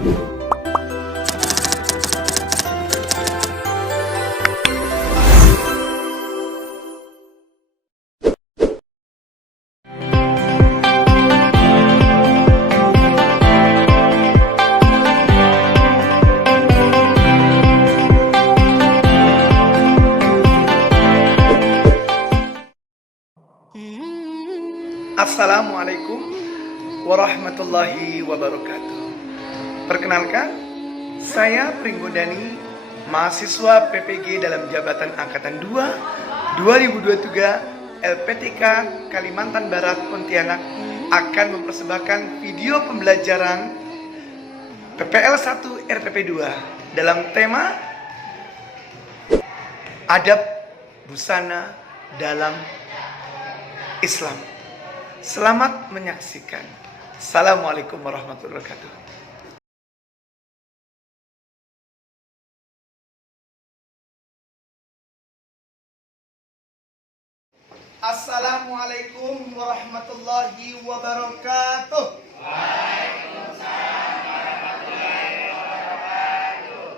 Assalamualaikum warahmatullahi wabarakatuh. Perkenalkan, saya Pringgondani, mahasiswa PPG dalam Jabatan Angkatan 2 2023 LPTK Kalimantan Barat Pontianak akan mempersembahkan video pembelajaran PPL 1 RPP 2 dalam tema Adab Busana dalam Islam. Selamat menyaksikan. Assalamualaikum warahmatullahi wabarakatuh. Assalamualaikum warahmatullahi wabarakatuh. Waalaikumsalam warahmatullahi wabarakatuh.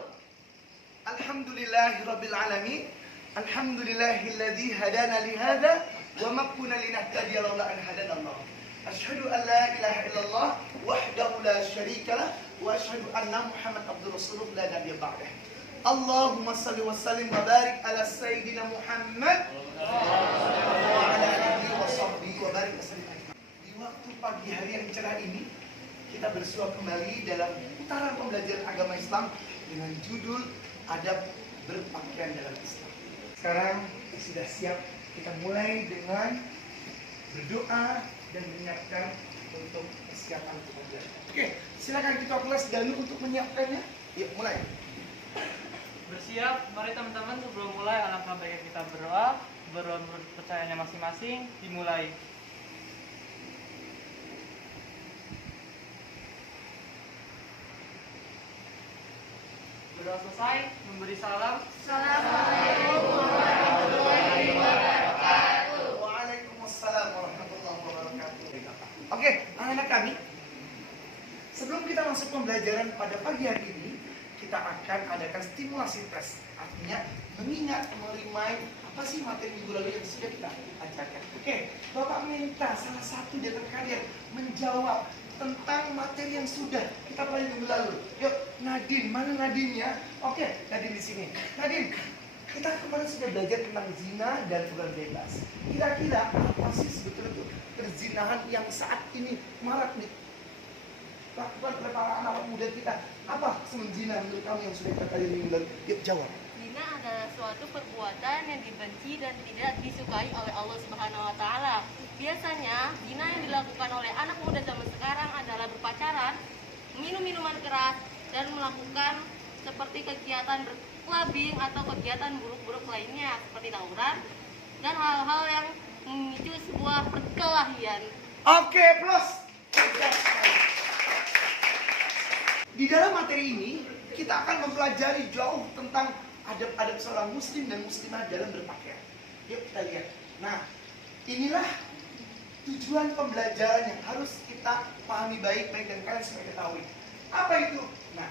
Alhamdulillahirabbil alamin. Alhamdulillahilladzi hadana li hadza wa ma kunna linahtadiya laula an hadanallah. Asyhadu an la ilaha illallah wahdahu la syarikalah wa asyhadu anna Muhammad abdur rasulullah la nabiyya ba'dah. Allahumma shalli wa sallim wa barik ala sayyidina Muhammad wa ala alihi wa sahbihi wa barik wasallam. Di waktu pagi hari yang cerah ini, kita bersua kembali dalam putaran pembelajaran agama Islam dengan judul Adab Berpakaian dalam Islam. Sekarang sudah siap, kita mulai dengan berdoa dan menyiapkan untuk persiapan pembelajaran. Oke, silakan kita kelas dahulu untuk menyiapkannya. Yuk, mulai. Bersiap, mari teman-teman sebelum mulai alangkah baiknya kita berdoa, menurut percayaannya masing-masing, dimulai. Berdoa selesai, memberi salam. Assalamualaikum warahmatullahi wabarakatuh. Waalaikumsalam warahmatullahi wabarakatuh. Oke, anak-anak kami, sebelum kita masuk pembelajaran pada pagi hari ini, kita akan adakan stimulasi tes. Artinya mengingat, merimain apa sih materi minggu lalu yang sudah kita ajarkan. Oke, Bapak minta salah satu dari kalian menjawab tentang materi yang sudah kita pelajari minggu lalu. Yuk, Nadine, mana Nadine-nya? Oke, Nadine di sini. Nadine, kita kemarin sudah belajar tentang zina dan hubungan bebas. Kira-kira apa sih sebetulnya itu perzinahan yang saat ini marak nih lakukan oleh para anak muda kita? Apa zina menurut kamu yang sudah kita pelajari minggu lalu? Yuk, jawab. Zina adalah suatu perbuatan yang dibenci dan tidak disukai oleh Allah Subhanahu wa taala. Biasanya, zina yang dilakukan oleh anak muda zaman sekarang adalah berpacaran, minum minuman keras, dan melakukan seperti kegiatan berclubbing atau kegiatan buruk-buruk lainnya seperti tawuran dan hal-hal yang memicu sebuah perkelahian. Oke, plus. Di dalam materi ini, kita akan mempelajari jauh tentang adab-adab seorang muslim dan muslimah dalam berpakaian. Yuk kita lihat. Nah, inilah tujuan pembelajaran yang harus kita pahami baik-baik dan kalian semua ketahui. Apa itu? Nah,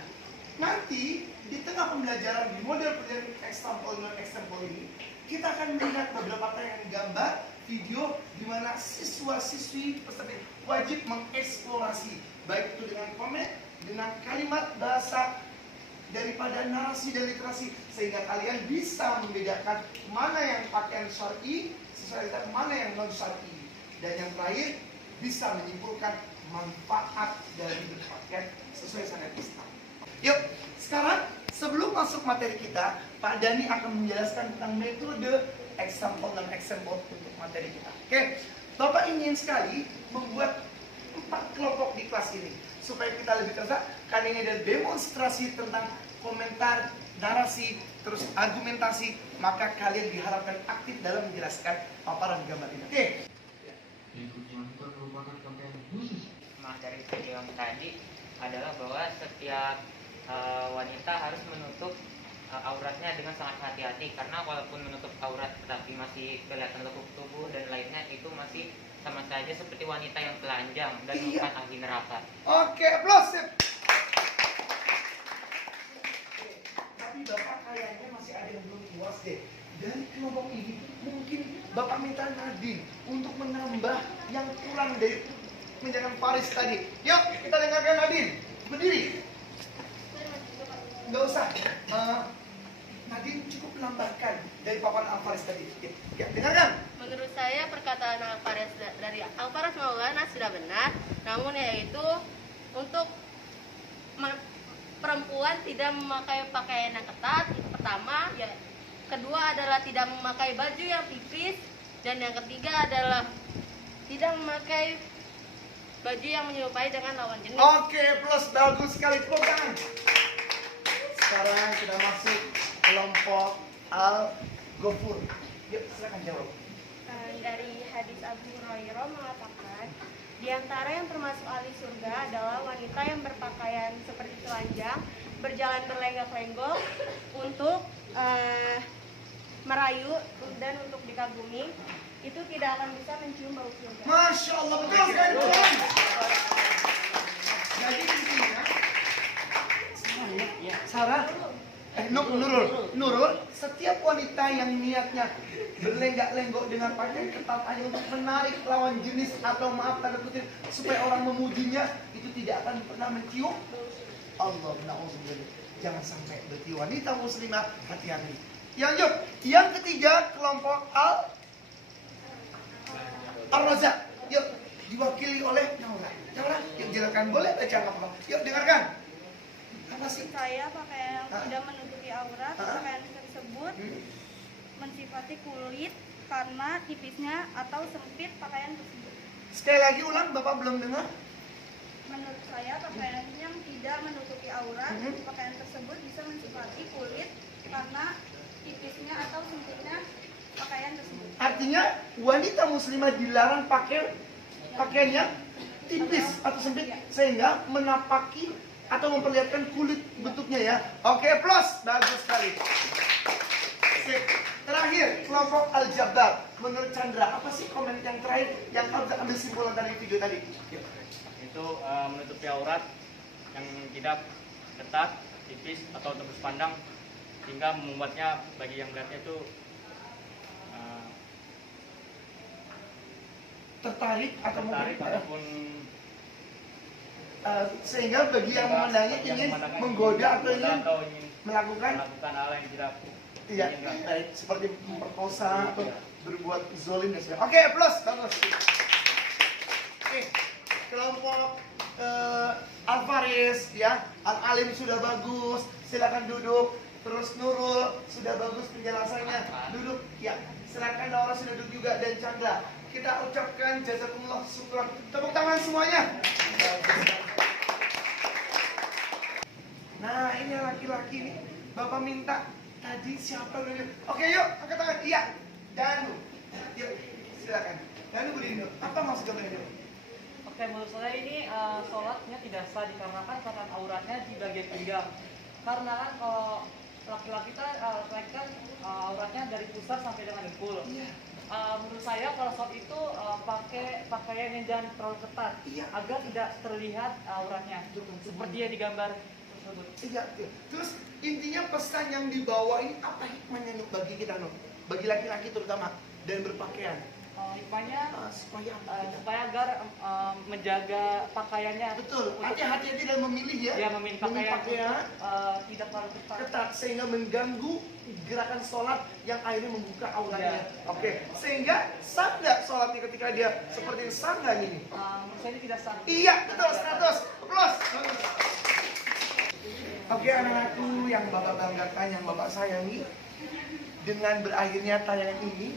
nanti di tengah pembelajaran di model pembelajaran example non example ini, kita akan melihat beberapa tayangan gambar, video di mana siswa-siswi peserta wajib mengeksplorasi baik itu dengan komen, dengan kalimat bahasa daripada narasi dan literasi, sehingga kalian bisa membedakan mana yang pakaian syar'i sesuai dengan mana yang non syar'i, dan yang terakhir bisa menyimpulkan manfaat dari berpakaian sesuai syariat Islam. Yuk, sekarang sebelum masuk materi kita, Pak Dani akan menjelaskan tentang metode example dan example untuk materi kita. Oke, Bapak ingin sekali membuat 4 kelompok di kelas ini supaya kita lebih terasa. Kan ini ada demonstrasi tentang komentar, narasi, terus argumentasi, maka kalian diharapkan aktif dalam menjelaskan paparan gambar ini. Oke. Materi video yang tadi adalah bahwa setiap wanita harus menutup auratnya dengan sangat hati-hati, karena walaupun menutup aurat tetapi masih kelihatan lekuk tubuh dan lainnya, itu masih sama saja seperti wanita yang telanjang dan bukan ahli neraka. Oke, plus. Bapak kayaknya masih ada yang belum puas deh. Dari kelompok ini mungkin Bapak minta Nadine untuk menambah yang kurang dari menjalankan Faris tadi. Yuk kita dengarkan Nadine. Berdiri. Nggak usah. Nadine cukup menambahkan dari papan Al-Faris tadi. Ya, dengarkan. Menurut saya perkataan Al-Faris dari Al-Faris Maulana sudah benar, namun yaitu untuk perempuan tidak memakai pakaian yang ketat, itu pertama, ya. Kedua adalah tidak memakai baju yang tipis, dan yang ketiga adalah tidak memakai baju yang menyerupai dengan lawan jenis. Oke, plus bagus sekali. Tepuk tangan. Sekarang kita masuk kelompok Al-Ghafur. Yuk, silakan jawab. Dari hadis Abu Hurairah mengatakan, di antara yang termasuk ahli surga adalah wanita yang berpakaian seperti telanjang, berjalan berlenggak-lenggok untuk merayu dan untuk dikagumi, itu tidak akan bisa mencium bau surga. Masya Allah, betul sekali. Tuhan. Jadi intinya, Sarah, Nurul, setiap wanita yang niatnya berlenggak-lenggok dengan pakaian ketat hanya untuk menarik lawan jenis atau maaf tanda kutip supaya orang memujinya, itu tidak akan pernah mencium Allah. Na'udzubillah. Jangan sampai berarti wanita muslimah, hati-hati. Yang ketiga kelompok Al-Razak. Yuk, diwakili oleh Naura. Yuk jelaskan, boleh baca apa? Yuk dengarkan. Apa sih? Saya pakaian yang tidak menutupi aurat, pakaian tersebut mensifati kulit karena tipisnya atau sempit pakaian tersebut. Sekali lagi ulang, Bapak belum dengar. Menurut saya pakaian yang tidak menutupi aurat, pakaian tersebut bisa mensifati kulit karena tipisnya atau sempitnya pakaian tersebut. Artinya wanita muslimah dilarang pakai pakaian yang tipis atau sempit sehingga menapaki atau memperlihatkan kulit bentuknya ya. Oke, plus bagus sekali. Sip. Terakhir kelompok Al-Jabbar. Menurut Chandra, apa sih komen yang terakhir yang harus ambil simpulan dari video tadi? Yuk. Itu menutupi aurat yang tidak ketat, tipis atau tembus pandang, sehingga membuatnya bagi yang melihatnya itu Tertarik atau tertarik ataupun sehingga bagi yang memandangnya ingin menggoda atau ingin melakukan hal yang tidak baik seperti memperkosa atau berbuat zolim dan sebagainya. Oke, plus bagus. Oke, kelompok Al-Faris ya, Al-Alim sudah bagus, silakan duduk. Terus Nurul sudah bagus penjelasannya, duduk ya. Silakan Naura sudah duduk juga dan Chandra. Kita ucapkan jazakumullah syukran. Tepuk tangan semuanya. Nah, ini laki-laki nih. Bapak minta tadi siapa dulu? Oke, yuk, angkat tangan. Iya. Danu. Yuk, silakan. Danu berdiri dulu. Apa maksud kamu ini? Oke, menurut saya ini sholatnya tidak sah dikarenakan pakaian auratnya di bagian pinggang. Karena kan kalau laki-laki kan auratnya dari pusar sampai dengan dengkul. Iya. Menurut saya kalau sholat itu pakai pakaian yang jangan terlalu ketat, Iya. agar tidak terlihat auratnya seperti yang digambar tersebut. Iya. Terus intinya pesan yang dibawa ini apa hikmahnya Nuk, bagi kita Nuk? Bagi laki-laki terutama dan berpakaian. Hikmahnya Supaya apa kita? supaya agar menjaga pakaiannya. Betul. Untuk- Hati-hati dalam memilih ya. Ya, memilih pakaian tidak terlalu ketat. Ketat sehingga mengganggu gerakan sholat yang akhirnya membuka auratnya. Ya. Oke. Sehingga sah nggak sholatnya ketika dia seperti sah nggak ini? Menurut saya ini tidak sah. Iya, betul. 100. Plus. Bagus. Oke, anak-anakku yang Bapak banggakan, yang Bapak sayangi, dengan berakhirnya tayangan ini,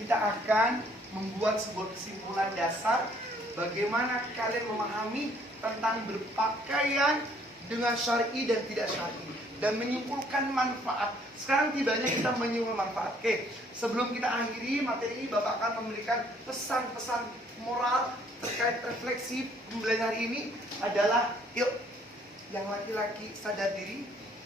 kita akan membuat sebuah kesimpulan dasar bagaimana kalian memahami tentang berpakaian dengan syar'i dan tidak syar'i dan menyimpulkan manfaat. Sekarang tibanya kita menyimpulkan manfaat. Oke, sebelum kita akhiri materi ini, Bapak akan memberikan pesan-pesan moral terkait refleksi pembelajaran hari ini adalah, yuk, yang laki-laki sadar diri,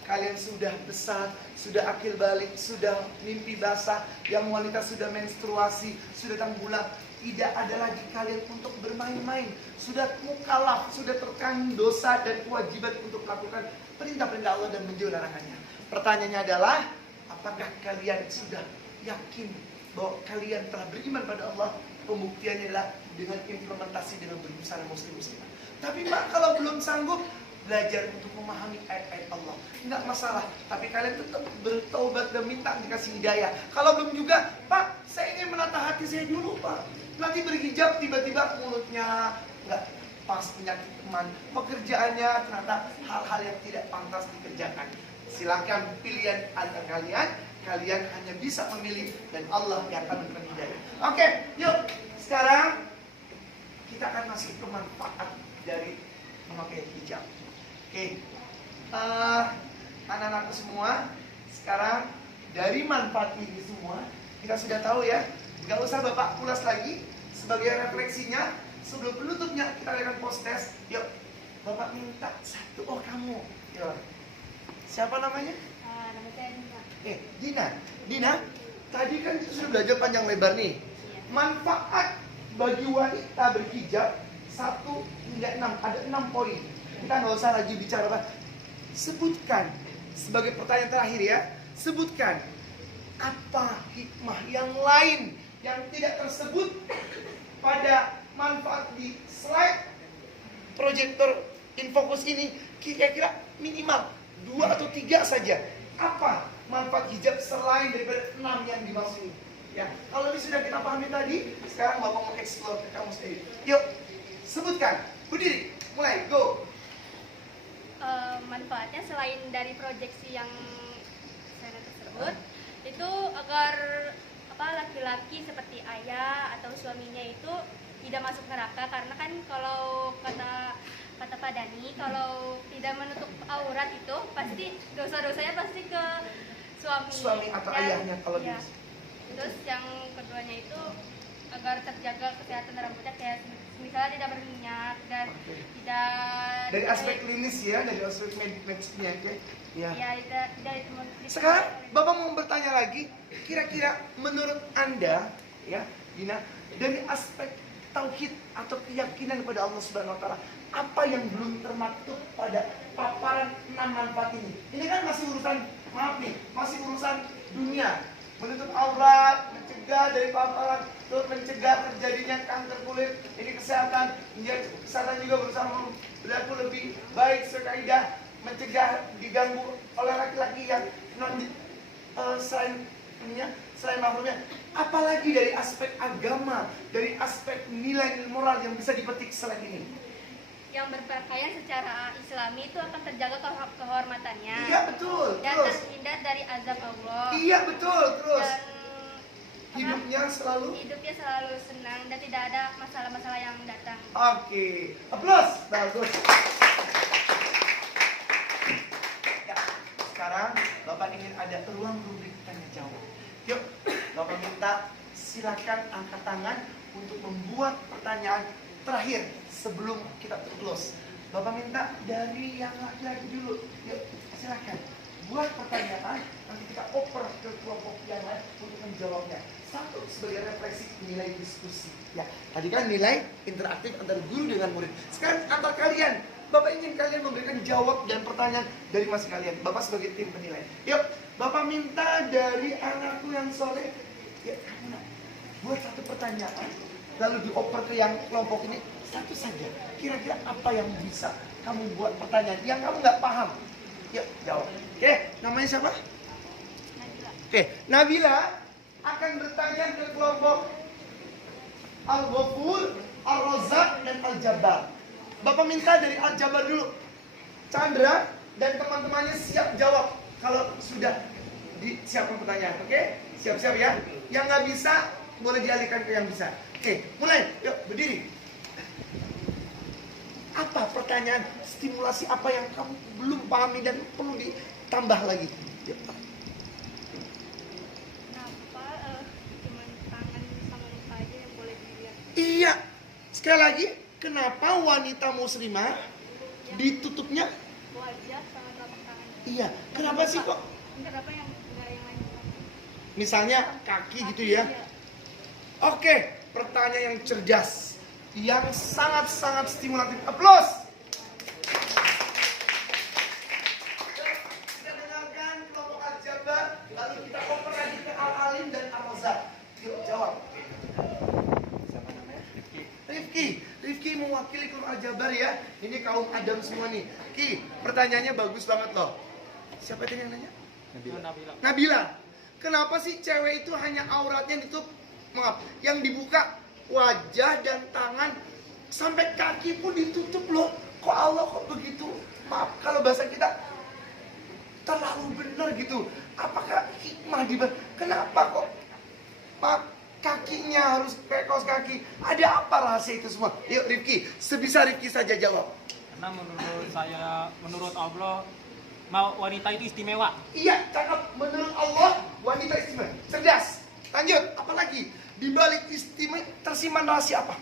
kalian sudah besar, sudah akil balik, sudah mimpi basah, yang wanita sudah menstruasi, sudah datang bulan. Tidak ada lagi kalian untuk bermain-main. Sudah mukallaf, sudah terkandung dosa dan kewajiban untuk melakukan perintah-perintah Allah dan menjauhi larangannya. Pertanyaannya adalah, apakah kalian sudah yakin bahwa kalian telah beriman pada Allah? Pembuktiannya adalah dengan implementasi dengan berbusana muslim-muslimah. Tapi Pak, kalau belum sanggup, belajar untuk memahami ayat-ayat Allah. Enggak masalah, tapi kalian tetap bertaubat dan minta dikasih hidayah. Kalau belum juga, Pak, saya ingin menata hati saya dulu, Pak. Nanti berhijab, tiba-tiba mulutnya enggak pas, penyakit teman, pekerjaannya ternyata hal-hal yang tidak pantas dikerjakan. Silakan pilihan antara kalian. Kalian hanya bisa memilih dan Allah yang akan memberikan hidayah. Oke, yuk. Sekarang kita akan masuk ke manfaat dari memakai hijab. Oke, anak-anakku semua, sekarang dari manfaat ini semua kita sudah tahu ya. Gak usah Bapak ulas lagi. Sebagai refleksinya, sebelum penutupnya kita akan post test. Yuk, Bapak minta satu. Oh kamu, yuk. Siapa namanya? Nama saya Dina. Dina. Dina, tadi kan kita sudah belajar panjang lebar nih. Manfaat bagi wanita berhijab 1 hingga 6, ada 6 poin. Kita nggak usah lagi bicara apa. Sebutkan sebagai pertanyaan terakhir ya. Sebutkan apa hikmah yang lain yang tidak tersebut pada manfaat di slide proyektor infocus ini. Kira-kira minimal 2 atau 3 saja. Apa manfaat hijab selain daripada 6 yang dimaksud ini? Ya, kalau ini sudah kita pahami tadi, sekarang Bapak mau explore ke kamu sendiri. Yuk, sebutkan. Berdiri, mulai, go. Manfaatnya selain dari proyeksi yang saya tersebut, itu agar laki-laki seperti ayah atau suaminya itu tidak masuk neraka, karena kan kalau kata Pak Dani, kalau tidak menutup aurat itu pasti dosa-dosanya pasti ke suami Atau dan, ayahnya kalau ya. bisa. Terus yang keduanya itu agar terjaga kesehatan rambutnya, kayak misalnya tidak berminyak dan tidak Dari aspek klinis ya, dari aspek medisnya ya. ya tidak itu. Sekarang Bapak mau bertanya lagi, kira-kira menurut Anda ya, Dina, dari aspek tauhid atau keyakinan kepada Allah Subhanahu wa taala, apa yang belum termaktub pada paparan 6 manfaat ini? Ini kan masih urusan, maaf nih, masih urusan dunia. Menutup aurat, mencegah dari paparan, terus mencegah terjadinya kanker kulit, ini kesehatan, kesehatan juga bersama berlaku lebih baik sekaidah, mencegah diganggu oleh laki-laki yang selain mahramnya. Apalagi dari aspek agama, dari aspek nilai moral yang bisa dipetik selain ini? Yang berpakaian secara Islami itu akan terjaga kehormatannya. Iya betul. Dan Terus. terhindar dari azab Allah. Iya betul. Terus. Dan Hidupnya selalu senang dan tidak ada masalah-masalah yang datang. Oke. Aplaus. Bagus. Ya, sekarang Bapak ingin ada ruang rubrik tanya jawab. Yuk, Bapak minta silakan angkat tangan untuk membuat pertanyaan terakhir sebelum kita close. Bapak minta dari yang laki-laki dulu. Yuk, silakan. Buat pertanyaan, nanti kita oper ke kelompok yang lain untuk menjawabnya. Satu, sebagai refleksi nilai diskusi. Ya, tadi kan nilai interaktif antara guru dengan murid. Sekarang antar kalian. Bapak ingin kalian memberikan jawab dan pertanyaan dari masing kalian. Bapak sebagai tim penilai. Yuk, Bapak minta dari anakku yang soleh. Ya, kamu nak buat satu pertanyaan, lalu dioper ke yang kelompok ini. Satu saja. Kira-kira apa yang bisa kamu buat pertanyaan yang kamu nggak paham? Yuk, jawab. Oke, namanya siapa? Nabila. Oke, Nabila akan bertanya ke kelompok Al-Ghafur, Al-Razak, dan Al-Jabbar. Bapak minta dari Al-Jabbar dulu. Chandra dan teman-temannya siap jawab kalau sudah disiapkan pertanyaan. Oke, siap-siap ya. Yang nggak bisa boleh dialihkan ke yang bisa. Oke, mulai. Yuk, berdiri. Apa pertanyaan, stimulasi apa yang kamu belum pahami dan perlu ditambah lagi? Yuk. Kenapa cuma tangan sama muka aja yang boleh dilihat? Iya. Sekali lagi, kenapa wanita muslimah ditutupnya? Wajah sama telapak tangan. Iya. Kenapa sih kok? Kenapa yang enggak yang lain? Misalnya kaki gitu ya. Iya. Oke, pertanyaan yang cerdas, yang sangat-sangat stimulatif. Aplaus. Kita dengarkan kelompok Al-Jabar, lalu kita oper lagi ke Al-Alim dan Al-Rozak. Yuk jawab. Siapa namanya? Rifki mewakili kelompok Al-Jabar ya. Ini kaum Adam semua nih. Ki, pertanyaannya bagus banget loh. Siapa tadi yang nanya? Nabila. Kenapa sih cewek itu hanya auratnya ditutup, yang dibuka wajah dan tangan, sampai kaki pun ditutup loh. Kok Allah kok begitu? Maaf kalau bahasa kita terlalu benar gitu. Apakah hikmah kenapa kok kakinya harus pakai kaos kaki? Ada apa rahasia itu semua? Yuk Rifki, sebisa Rifki saja jawab. Karena menurut Allah, wanita itu istimewa. Iya, cakep. Menurut Allah, wanita istimewa. Cerdas. Lanjut, apalagi? Di balik istimewa tersimpan rahasia apa?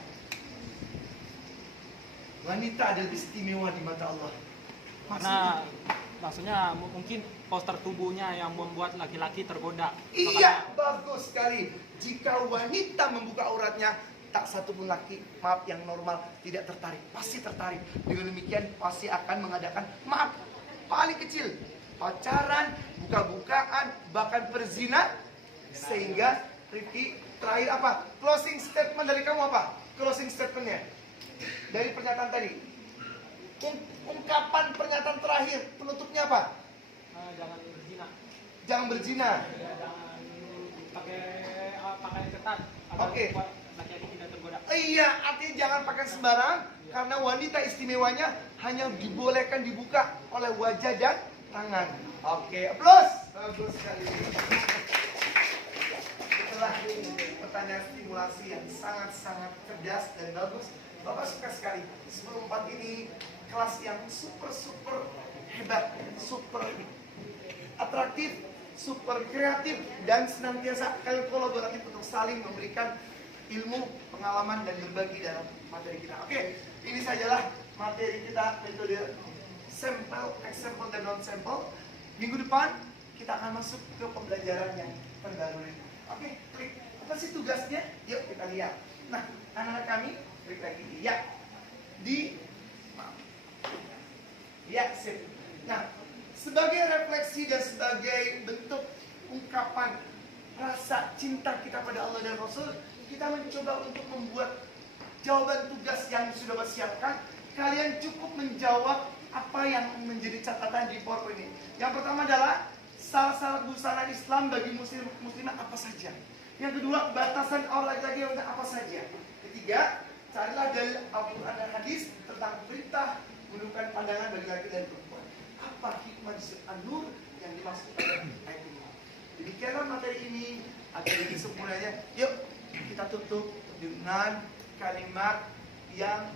Wanita adalah istimewa di mata Allah. Maksudnya mungkin poster tubuhnya yang membuat laki-laki tergoda. Iya, bagus sekali. Jika wanita membuka auratnya, tak satu pun laki, maaf yang normal, tidak tertarik. Pasti tertarik. Dengan demikian pasti akan mengadakan, maaf, paling kecil, pacaran, buka-bukaan, bahkan perzina. Sehingga Rifki, terakhir apa? Closing statement dari kamu apa? Closing statementnya dari pernyataan tadi. Ungkapan pernyataan terakhir, penutupnya apa? Jangan berzina. Jangan berzina. Jangan pakai pakaian ketat. Oke. Laki-laki tidak tergoda. Iya, artinya jangan pakai sembarang. Karena wanita istimewanya hanya dibolehkan dibuka oleh wajah dan tangan. Oke, aplaus. Bagus sekali. Setelah pertanyaan stimulasi yang sangat-sangat cerdas dan bagus, Bapak suka sekali. 10.4 ini kelas yang super hebat, super atraktif, super kreatif, dan senantiasa kalian kolaboratif untuk saling memberikan ilmu, pengalaman, dan berbagi dalam materi kita. Oke, ini sajalah materi kita, metode sampel, example, dan non-sampel. Minggu depan kita akan masuk ke pembelajaran yang terbaru ini. Oke, klik. Apa sih tugasnya? Yuk kita lihat. Nah, anak-anak kami, klik lagi. Ya, sip. Nah, sebagai refleksi dan sebagai bentuk ungkapan rasa cinta kita pada Allah dan Rasul, kita mencoba untuk membuat jawaban tugas yang sudah siapkan. Kalian cukup menjawab apa yang menjadi catatan di PowerPoint ini. Yang pertama adalah syarat busana Islam bagi muslimah apa saja. Yang kedua, batasan aurat laki-laki apa saja. Ketiga, carilah dalil Al-Quran dan hadis tentang perintah menundukkan pandangan bagi laki dan perempuan. Apa hikmah di surat An-Nur yang dimaksud oleh ayat ini? Demikianlah materi ini. Agar lebih sempurnanya, yuk kita tutup dengan kalimat yang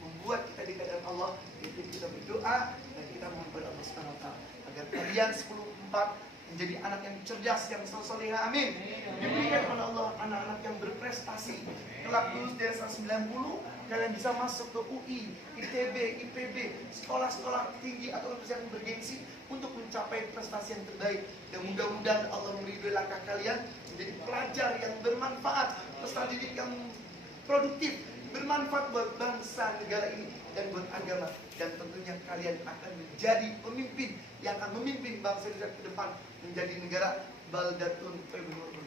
membuat kita dekat dengan Allah. Itu kita berdoa dan kita mohon kepada Allah Subhanahu wa taala agar kalian 10.4 menjadi anak yang cerdas, yang soleh, amin. Diberikan oleh Allah anak-anak yang berprestasi. Kelak lulus dari 190, kalian bisa masuk ke UI, ITB, IPB, sekolah-sekolah tinggi atau universitas yang bergengsi untuk mencapai prestasi yang terbaik. Dan mudah-mudahan Allah meridhoi langkah kalian menjadi pelajar yang bermanfaat, peserta didik yang produktif, bermanfaat buat bangsa negara ini dan buat agama. Dan tentunya kalian akan menjadi pemimpin yang akan memimpin bangsa Indonesia ke depan menjadi negara baldatun thayyibun.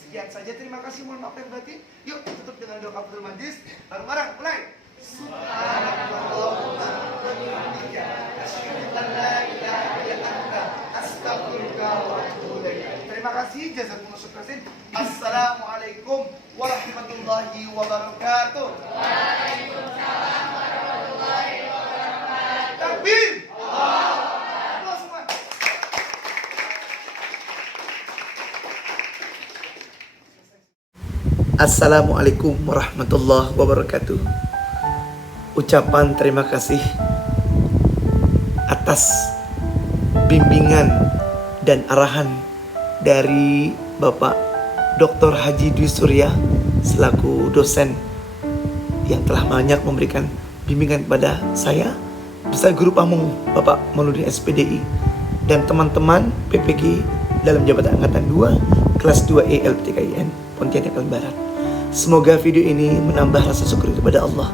Sekian saja, terima kasih, mohon maaf lahir batin. Yuk tutup dengan doa kafaratul majlis. Bareng-bareng mulai. Subhanallahumma wa bihamdika asyhadu an la ilaha illa anta astaghfiruka wa atubu ilaik. Terima kasih, jazakumullah khairan. Assalamualaikum warahmatullahi wabarakatuh. Waalaikumsalam warahmatullahi wabarakatuh. Takbir. Assalamualaikum warahmatullahi wabarakatuh. Ucapan terima kasih atas bimbingan dan arahan dari Bapak Dr. Haji Dwi Surya selaku dosen yang telah banyak memberikan bimbingan kepada saya beserta guru pamong Bapak Mauludin SPDI dan teman-teman PPG dalam jabatan angkatan 2 kelas 2E LPTKIN Pontianak Barat. Semoga video ini menambah rasa syukur kepada Allah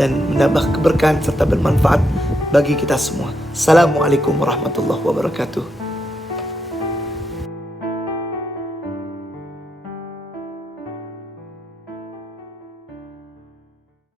dan menambah keberkahan serta bermanfaat bagi kita semua. Assalamualaikum warahmatullahi wabarakatuh.